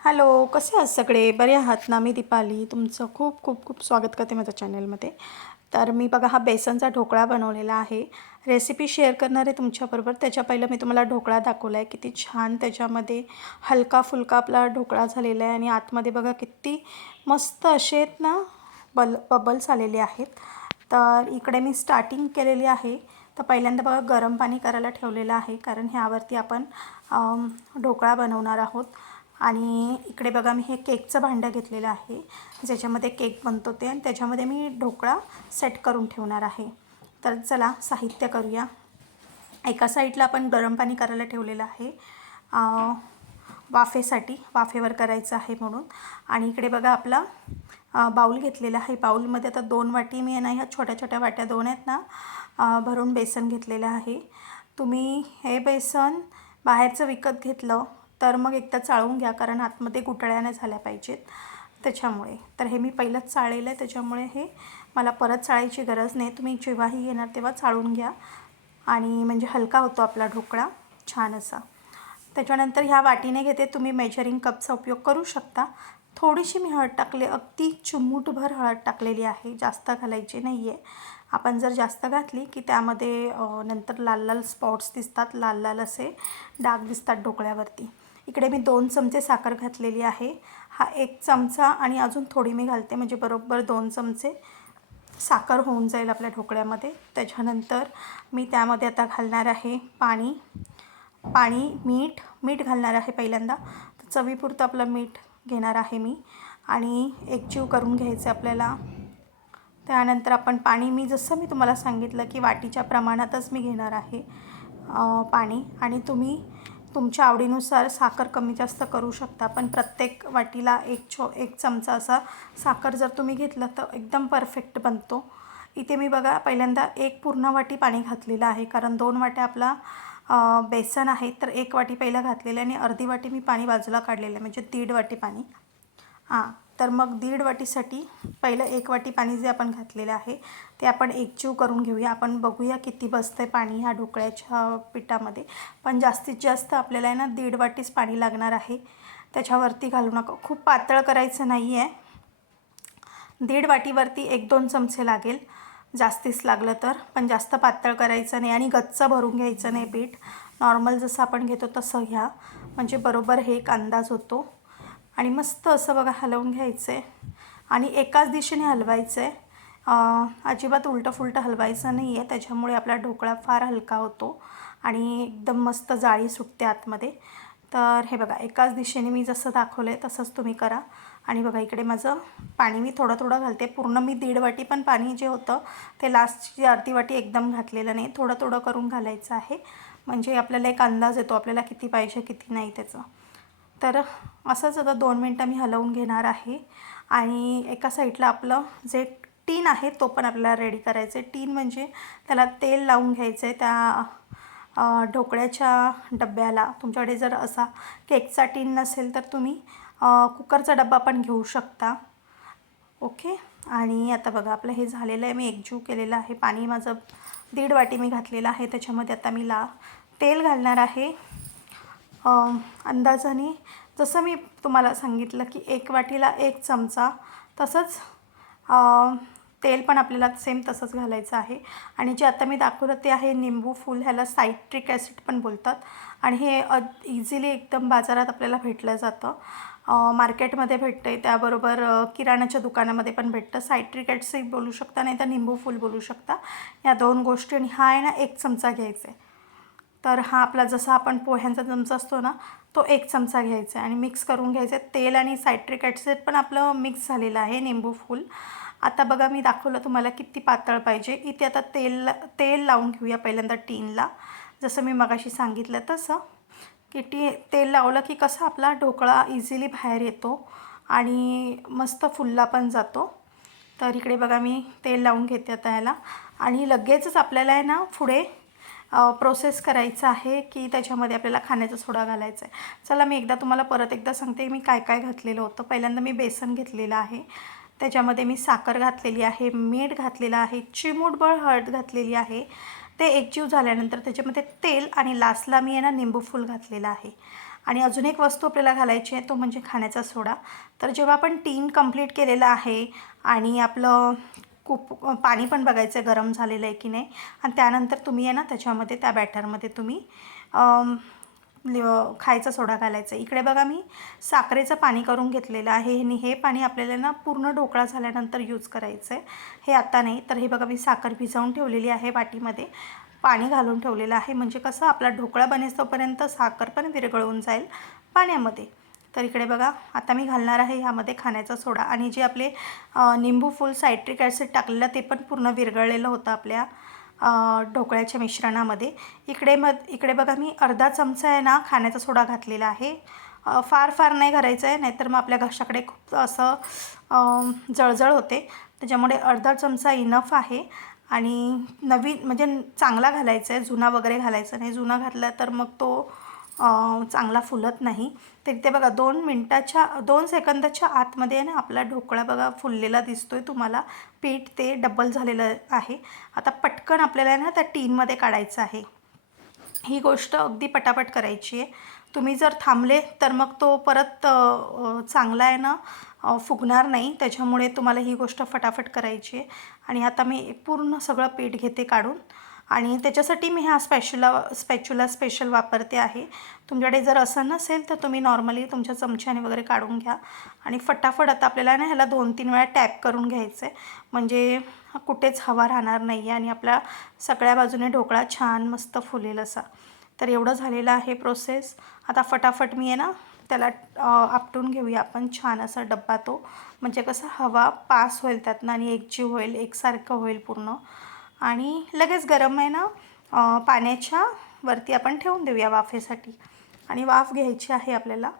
Hello कसे आहात सगळे? बरे आहात ना? मी दीपाली. तुमचं खूप खूप खूप स्वागत करते माझ्या चॅनलमध्ये. तर मी बघा हा बेसनचा ढोकळा बनवलेला आहे. रेसिपी शेअर करणार आहे तुमच्याबरोबर. त्याच्या पहिलं मी तुम्हाला ढोकळा दाखवला आहे किती छान त्याच्यामध्ये हलका फुलका आपला ढोकळा झालेला आहे. आणि आतमध्ये बघा किती मस्त असे आहेत ना बल बबल्स आलेले आहेत. तर इकडे मी स्टार्टिंग केलेली आहे. तर पहिल्यांदा बघा गरम पाणी करायला ठेवलेलं आहे. कारण ह्यावरती आपण ढोकळा बनवणार आहोत. आणि इकडे बघा मी हे केकचं भांडं घेतलेलं आहे. ज्याच्यामध्ये केक बनतो ते. आणि त्याच्यामध्ये मी ढोकळा सेट करून ठेवणार आहे. तर चला साहित्य करूया. एका साईडला आपण गरम पाणी करायला ठेवलेलं आहे. वाफेसाठी वाफेवर करायचं आहे म्हणून. आणि इकडे बघा आपला बाऊल घेतलेला आहे. बाऊलमध्ये आता दोन वाटी मी ना ह्या छोट्या छोट्या वाट्या दोन आहेत ना भरून बेसन घेतलेलं आहे. तुम्ही हे बेसन बाहेरचं विकत घेतलं तर मग एकदा चाळून घ्या कारण आतमध्ये गुटळ्या नाही झाल्या पाहिजेत. त्याच्यामुळे. तर हे मी पहिलंच चाळलेलं आहे. त्याच्यामुळे हे मला परत चाळायची गरज नाही. तुम्ही जेव्हाही येणार तेव्हा चाळून घ्या. आणि म्हणजे हलका होतो आपला ढोकळा. छान असा. त्याच्यानंतर ह्या वाटीने घेते. तुम्ही मेजरिंग कपचा उपयोग करू शकता. थोडीशी मी हळद टाकले. अगदी चिमूटभर हळद टाकलेली आहे. जास्त घालायची नाही आहे आपण जर जास्त घातली की त्यामध्ये नंतर लाल लाल स्पॉट्स दिसतात. लाल लाल असे डाग दिसतात ढोकळ्यावरती. इकडे मी दोन चमचे साखर घातलेली आहे. हा एक चमचा आणि अजून थोडी मी घालते म्हणजे बरोबर दोन चमचे. साखर होऊन जाईल आपल्या ढोकळ्यामध्ये. त्याच्यानंतर मी त्यामध्ये आता घालणार आहे पाणी. पाणी मीठ. मीठ घालणार आहे पहिल्यांदा. तर चवीपुरतं आपलं मीठ घेणार आहे मी. आणि एकजीव करून घ्यायचं आपल्याला. त्यानंतर आपण पाणी मी जसं मी तुम्हाला सांगितलं की वाटीच्या प्रमाणातच मी घेणार आहे पाणी. आणि तुम्ही तुमच्या आवडीनुसार साखर कमी जास्त करू शकता पण प्रत्येक वाटीला एक छो एक चमचा असा साखर जर तुम्ही घेतलं तर एकदम परफेक्ट बनतो. इथे मी बघा पहिल्यांदा एक पूर्ण वाटी पाणी घातलेलं आहे कारण दोन वाट्या आपला बेसन आहे तर एक वाटी पहिला घातलेलं आहे आणि अर्धी वाटी मी पाणी बाजूला काढलेलं आहे म्हणजे दीड वाटी पाणी. हां. तर मग दीड वाटीसाठी पहिलं एक वाटी पाणी जे आपण घातलेलं आहे ते आपण एकजीव करून घेऊया. आपण बघूया किती बसतं आहे पाणी ह्या ढोकळ्याच्या पिठामध्ये. पण जास्तीत जास्त आपल्याला आहे ना दीड वाटीच पाणी लागणार आहे. त्याच्यावरती घालू नका. खूप पातळ करायचं नाही आहे दीड वाटीवरती एक दोन चमचे लागेल. जास्तीच लागलं तर. पण जास्त पातळ करायचं नाही आणि गच्च भरून घ्यायचं नाही पीठ. नॉर्मल जसं आपण घेतो तसं घ्या. म्हणजे बरोबर हे एक अंदाज होतो. आणि मस्त असं बघा हलवून घ्यायचं आहे आणि एकाच दिशेने हलवायचं आहे अजिबात उलटं फुलटं हलवायचं नाही आहे त्याच्यामुळे आपला ढोकळा फार हलका होतो आणि एकदम मस्त जाळी सुटते आतमध्ये. तर हे बघा एकाच दिशेने मी जसं दाखवलं आहे तसंच तुम्ही करा. आणि बघा इकडे माझं पाणी मी थोडं थोडं घालते. पूर्ण मी दीड वाटी पण पाणी जे होतं ते लास्टची अर्धी वाटी एकदम घातलेलं नाही. थोडं थोडं करून घालायचं आहे. म्हणजे आपल्याला एक अंदाज येतो आपल्याला किती पाहिजे किती नाही त्याचं. तर असंच आता दोन मिनटं मी हलवून घेणार आहे. आणि एका साईडला आपलं जे टीन आहे तो पण आपल्याला रेडी करायचं आहे. टीन म्हणजे त्याला तेल लावून घ्यायचं आहे. त्या ढोकळ्याच्या डब्याला. तुमच्याकडे जर असा केकचा टीन नसेल तर तुम्ही कुकरचा डब्बा पण घेऊ शकता. ओके? आणि आता बघा आपलं हे झालेलं आहे. मी एकजीव केलेलं आहे. पाणी माझं दीड वाटी मी घातलेलं आहे. त्याच्यामध्ये आता मी ला तेल घालणार आहे. अंदाजाने जसं मी तुम्हाला सांगितलं की एक वाटीला एक चमचा तसंच तेल पण आपल्याला सेम तसंच घालायचं आहे. आणि जे आता मी दाखवलं ते आहे निंबू फूल ह्याला सायट्रिक ॲसिड पण बोलतात. आणि हे इझिली एकदम बाजारात आपल्याला भेटलं जातं. मार्केटमध्ये भेटतं आहे त्याबरोबर किराणाच्या दुकानामध्ये पण भेटतं. सायट्रिक ॲसिड बोलू शकता नाही तर निंबू फूल बोलू शकता. या दोन गोष्टी आणि हा आहे ना एक चमचा घ्यायचा आहे तर हा आपला जसा आपण पोह्यांचा चमचा असतो ना तो एक चमचा घ्यायचा आहे. आणि मिक्स करून घ्यायचं आहे. तेल आणि सायट्रिक ॲसिड पण आपलं मिक्स झालेलं आहे निंबू फूल. आता बघा मी दाखवलं तुम्हाला किती पातळ पाहिजे. इथे आता तेल तेल लावून घेऊया पहिल्यांदा टीनला. जसं मी मगाशी सांगितलं तसं. की टी तेल लावलं की कसं आपला ढोकळा इझिली बाहेर येतो आणि मस्त फुलला पण जातो. तर इकडे बघा मी तेल लावून घेते आता ह्याला. आणि लगेचच आपल्याला आहे ना पुढे प्रोसेस करायचं आहे की त्याच्यामध्ये आपल्याला खाण्याचा सोडा घालायचा आहे. चला मी एकदा तुम्हाला परत एकदा सांगते मी काय काय घातलेलं होतं. पहिल्यांदा मी बेसन घेतलेलं आहे. त्याच्यामध्ये मी साखर घातलेली आहे मीठ घातलेलं आहे चिमूटबळ हळद घातलेली आहे. ते एकजीव झाल्यानंतर त्याच्यामध्ये तेल आणि लास्टला मी आहे ना निंबू फूल घातलेलं आहे. आणि अजून एक वस्तू आपल्याला घालायची आहे तो म्हणजे खाण्याचा सोडा. तर जेव्हा आपण टीन कंप्लीट केलेला आहे आणि आपलं खूप पाणी पण बघायचं आहे गरम झालेलं आहे की नाही. आणि त्यानंतर तुम्ही आहे ना त्याच्यामध्ये त्या बॅटरमध्ये तुम्ही खायचा सोडा घालायचा. इकडे बघा मी साखरेचं पाणी करून घेतलेलं आहे. आणि हे पाणी आपल्याला ना पूर्ण ढोकळा झाल्यानंतर यूज करायचं आहे हे आता नाही. तर हे बघा मी साखर भिजवून ठेवलेली आहे वाटीमध्ये. पाणी घालून ठेवलेलं आहे. म्हणजे कसं आपला ढोकळा बनेस तोपर्यंत साखर पण विरघळून जाईल पाण्यामध्ये. तर इकडे बघा आता मी घालणार आहे ह्यामध्ये खाण्याचा सोडा आणि जे आपले निंबू फुल सायट्रिक ॲसिड टाकलेलं ते पण पूर्ण विरघळलेलं होतं आपल्या ढोकळ्याच्या मिश्रणामध्ये. इकडे मग इकडे बघा मी अर्धा चमचा आहे ना खाण्याचा सोडा घातलेला आहे. फार फार नाही घालायचं आहे नाहीतर मग आपल्या घशाकडे खूप असं जळजळ होते. त्याच्यामुळे अर्धा चमचा इनफ आहे आणि नवीन म्हणजे चांगला घालायचा आहे जुना वगैरे घालायचा नाही. जुना घातला तर मग तो चांगला फुलत नाही. तर इथे बघा दोन मिनटाच्या दोन सेकंदाच्या आतमध्ये आहे ना आपला ढोकळा बघा फुललेला दिसतो आहे तुम्हाला. पीठ ते डबल झालेलं आहे. आता पटकन आपल्याला आहे ना त्या टीनमध्ये काढायचं आहे. ही गोष्ट अगदी पटापट करायची आहे. तुम्ही जर थांबले तर मग तो परत चांगला आहे ना फुगणार नाही. त्याच्यामुळे तुम्हाला ही गोष्ट फटाफट करायची आहे. आणि आता मी पूर्ण सगळं पीठ घेते काढून. आणि त्याच्यासाठी मी हा स्पॅच्युला स्पॅच्युला स्पेशल वापरते आहे. तुमच्याकडे जर असं नसेल तर तुम्ही नॉर्मली तुमच्या चमच्याने वगैरे काढून घ्या. आणि फटाफट आता आपल्याला ना ह्याला दोन तीन वेळा टॅप करून घ्यायचं आहे म्हणजे कुठेच हवा राहणार नाही आहे आणि आपल्या सगळ्या बाजूने ढोकळा छान मस्त फुलेल असा. तर एवढं झालेलं आहे प्रोसेस आता फटाफट मी आहे ना त्याला आपटून घेऊया आपण छान असा डब्बा तो. म्हणजे कसं हवा पास होईल त्यातनं आणि एकजीव होईल एकसारखं होईल पूर्ण. आणि लगेच गरम आहे ना पाण्याच्या वरती आपण ठेवून देऊया वाफेसाठी. आणि वाफ घ्यायची आहे आपल्याला.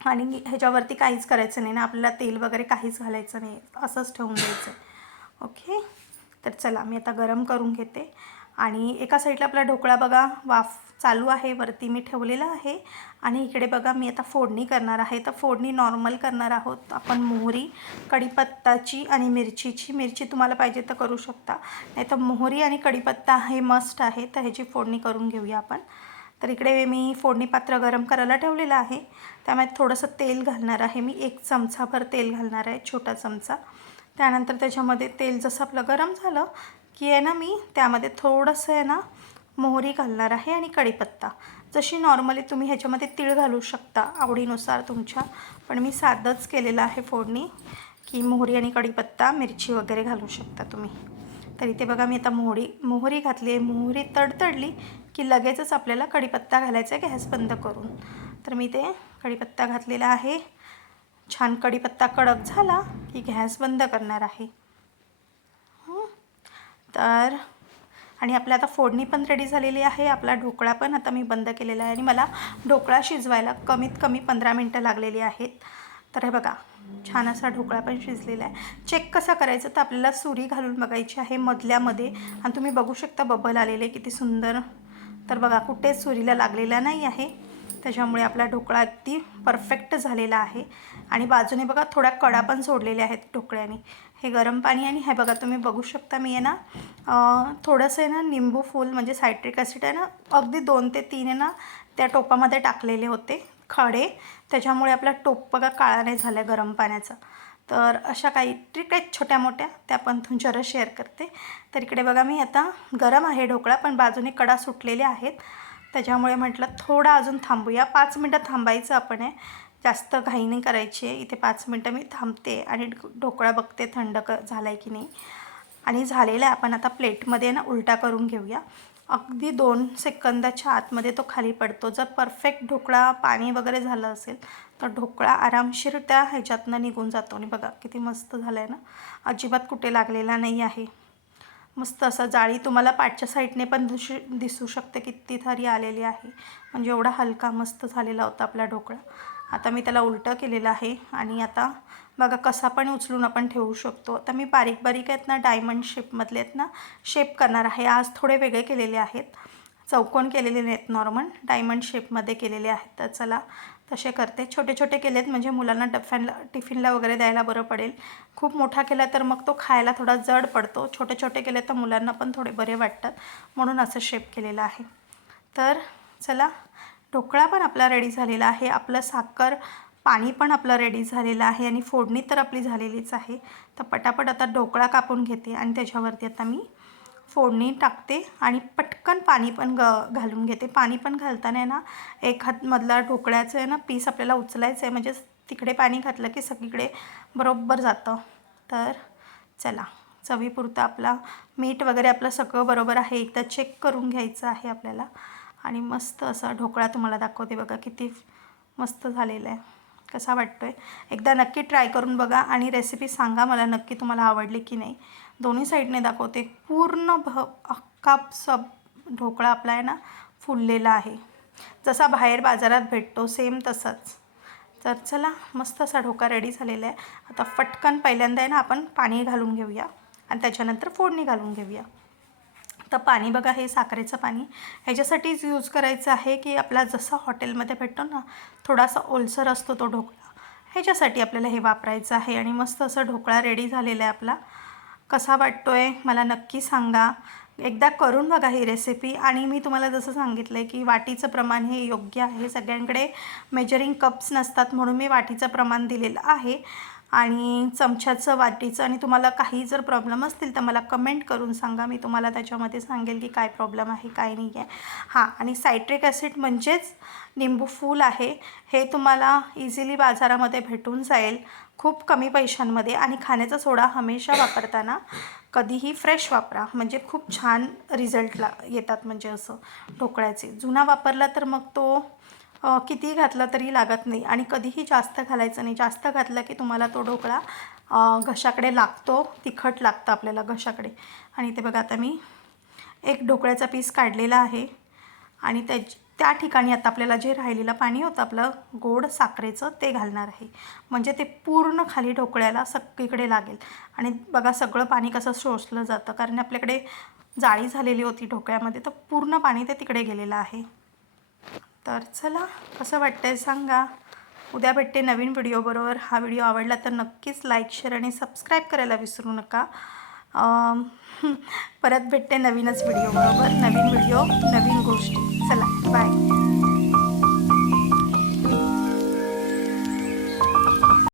आणि ह्याच्यावरती काहीच करायचं नाही ना आपल्याला तेल वगैरे काहीच घालायचं नाही असंच ठेवून द्यायचं ओके? तर चला मी आता गरम करून घेते. आणि एका साईडला आपला ढोकळा बघा वाफ चालू आहे वरती मी ठेवलेला आहे. आणि इकडे बघा मी आता फोडणी करणार आहे. तर फोडणी नॉर्मल करणार आहोत आपण मोहरी कढीपत्ताची आणि मिरचीची. मिरची तुम्हाला पाहिजे तर करू शकता. नाही तर मोहरी आणि कढीपत्ता हे मस्ट आहे. तर ह्याची फोडणी करून घेऊया आपण. तर इकडे मी फोडणी पात्र गरम करायला ठेवलेलं आहे. त्यामुळे थोडंसं तेल घालणार आहे मी. एक चमचाभर तेल घालणार आहे छोटा चमचा. त्यानंतर त्याच्यामध्ये तेल जसं आपलं गरम झालं की आहे ना मी त्यामध्ये थोडंसं आहे ना मोहरी घालणार आहे आणि कढीपत्ता. जशी नॉर्मली तुम्ही ह्याच्यामध्ये तीळ घालू शकता आवडीनुसार तुमच्या पण मी साधंच केलेलं आहे फोडणी की मोहरी आणि कढीपत्ता मिरची वगैरे घालू शकता तुम्ही. तर इथे बघा मी आता मोहरी मोहरी घातली आहे. मोहरी तडतडली की लगेचच आपल्याला कढीपत्ता घालायचा आहे गॅस बंद करून. तर मी ते कढीपत्ता घातलेला आहे. छान कढीपत्ता कडक झाला की गॅस बंद करणार आहे. तर आणि आपल्या आता फोडणी पण रेडी झालेली आहे. आपला ढोकळा पण आता मी बंद केलेला आहे आणि मला ढोकळा शिजवायला कमीत कमी पंधरा मिनटं लागलेली आहेत. तर हे बघा छान असा ढोकळा पण शिजलेला आहे. चेक कसा करायचं तर आपल्याला सुरी घालून बघायची आहे मधल्यामध्ये. आणि तुम्ही बघू शकता बबल आलेले किती सुंदर. तर बघा कुठेच सुरीला लागलेला नाही आहे. त्याच्यामुळे आपला ढोकळा अगदी परफेक्ट झालेला आहे. आणि बाजूने बघा थोड्या कडा पण सोडलेल्या आहेत ढोकळ्याने. हे गरम पाणी आणि हे बघा तुम्ही बघू शकता मी आहे ना थोडंसं आहे ना निंबू फूल म्हणजे सायट्रिक ॲसिड आहे ना अगदी दोन ते तीन आहे ना त्या टोपामध्ये टाकलेले होते खडे. त्याच्यामुळे आपला टोप बघा काळा नाही झाला गरम पाण्याचा. तर अशा काही ट्रिक आहेत छोट्या मोठ्या त्या पण तुमच्यावर शेअर करते. तर इकडे बघा मी आता गरम आहे ढोकळा पण बाजूने कडा सुटलेले आहेत. त्याच्यामुळे म्हटलं थोडा अजून थांबूया. पाच मिनटं थांबायचं आपण आहे. जास्त घाई नाही करायची. आहे इथे पाच मिनटं मी थांबते आणि ढोकळा बघते थंड क झाला आहे की नाही. आणि झालेला आहे. आपण आता प्लेटमध्ये ना उलटा करून घेऊया. अगदी दोन सेकंदाच्या आतमध्ये तो खाली पडतो. जर परफेक्ट ढोकळा पाणी वगैरे झालं असेल तर ढोकळा आरामशीर त्या ह्याच्यातनं निघून जातो. आणि बघा किती मस्त झालं आहे ना? अजिबात कुठे लागलेला नाही आहे. मस्त असं जाळी तुम्हाला पाठच्या साईडने पण दिसू दिसू शकते किती थरी आलेली आहे. म्हणजे एवढा हलका मस्त झालेला होता आपला ढोकळा. आता मी त्याला उलटं केलेलं आहे आणि आता बघा कसा पण उचलून आपण ठेवू शकतो. आता मी बारीक बारीक आहेत ना डायमंड शेपमधले आहेत ना शेप करणार आहे. आज थोडे वेगळे केलेले आहेत. चौकोन केलेले नाहीत नॉर्मल डायमंड शेपमध्ये केलेले आहेत. तर चला तसे करते. छोटे छोटे केलेत म्हणजे मुलांना डफॅनला टिफिनला वगैरे द्यायला बरं पडेल. खूप मोठा केला तर मग तो खायला थोडा जड पडतो. छोटे छोटे केले तर मुलांना पण थोडे बरे वाटतात. म्हणून असं शेप केलेलं आहे. तर चला ढोकळा पण आपला रेडी झालेला आहे. आपलं साखर पाणी पण आपलं रेडी झालेलं आहे आणि फोडणी तर आपली झालेलीच आहे. तर पटापट आता ढोकळा कापून घेते आणि त्याच्यावरती आता मी फोडणी टाकते आणि पटकन पाणी पण ग घालून घेते. पाणी पण घालताना आहे ना एक हातमधला ढोकळ्याचं आहे ना पीस आपल्याला उचलायचं आहे. म्हणजे तिकडे पाणी घातलं की सगळीकडे बरोबर जातं. तर चला चवीपुरतं आपला मीठ वगैरे आपलं सगळं बरोबर आहे. एकदा चेक करून घ्यायचं आहे आपल्याला. आणि मस्त असा ढोकळा तुम्हाला दाखवते बघा किती मस्त झालेला आहे. कसा वाटतो आहे एकदा नक्की ट्राय करून बघा आणि रेसिपी सांगा मला नक्की तुम्हाला आवडली की नाही. दोन्ही साईडने दाखवते. पूर्ण भ अख्खा सब ढोकळा आपला आहे ना फुललेला आहे. जसा बाहेर बाजारात भेटतो सेम तसाच. तर चला मस्त असा ढोका रेडी झालेला आहे. आता फटकन पहिल्यांदा आहे ना आपण पाणी घालून घेऊया. आणि त्याच्यानंतर फोडणी घालून घेऊया. तर पाणी बघा हे साखरेचं पाणी. ह्याच्यासाठीच यूज करायचं आहे की आपला जसा हॉटेलमध्ये भेटतो ना थोडासा ओलसर असतो तो ढोकळा. ह्याच्यासाठी आपल्याला हे वापरायचं आहे आणि मस्त असं ढोकळा रेडी झालेला आहे आपला. कसा वाटतो आहे मला नक्की सांगा. एकदा करून बघा ही रेसिपी आणि मी तुम्हाला जसं सांगितलं आहे की वाटीचं प्रमाण हे योग्य आहे. सगळ्यांकडे मेजरिंग कप्स नसतात म्हणून मी वाटीचं प्रमाण दिलेलं आहे. आणि चमच्याचं वाटीचं आणि तुम्हाला काही जर प्रॉब्लेम असतील तर मला कमेंट करून सांगा. मी तुम्हाला त्याच्यामध्ये सांगेल की काय प्रॉब्लेम आहे काय नाही आहे हां आणि सायट्रिक ॲसिड म्हणजेच निंबू फूल आहे हे तुम्हाला इझिली बाजारामध्ये भेटून जाईल खूप कमी पैशांमध्ये. आणि खाण्याचा सोडा हमेशा वापरताना कधीही फ्रेश वापरा. म्हणजे खूप छान रिझल्टला येतात म्हणजे असं ढोकळ्याचे. जुना वापरला तर मग तो कितीही घातला तरी लागत नाही आणि कधीही जास्त घालायचं नाही. जास्त घातलं की तुम्हाला तो ढोकळा घशाकडे लागतो तिखट लागतं आपल्याला घशाकडे. आणि ते बघा आता मी एक ढोकळ्याचा पीस काढलेला आहे. आणि त्या त्या ठिकाणी आता आपल्याला जे राहिलेलं पाणी होतं आपलं गोड साखरेचं ते घालणार आहे. म्हणजे ते पूर्ण खाली ढोकळ्याला सगळीकडे लागेल. आणि बघा सगळं पाणी कसं शोषलं जातं. कारण आपल्याकडे जाळी झालेली होती ढोकळ्यामध्ये तर पूर्ण पाणी ते तिकडे गेलेलं आहे. तर चला कसं वाटतंय सांगा. उद्या भेटते नवीन व्हिडिओबरोबर. हा व्हिडिओ आवडला तर नक्कीच लाईक शेअर आणि सबस्क्राईब करायला विसरू नका. परत भेटते नवीनच व्हिडिओबरोबर. नवीन व्हिडिओ नवीन गोष्टी. चला बाय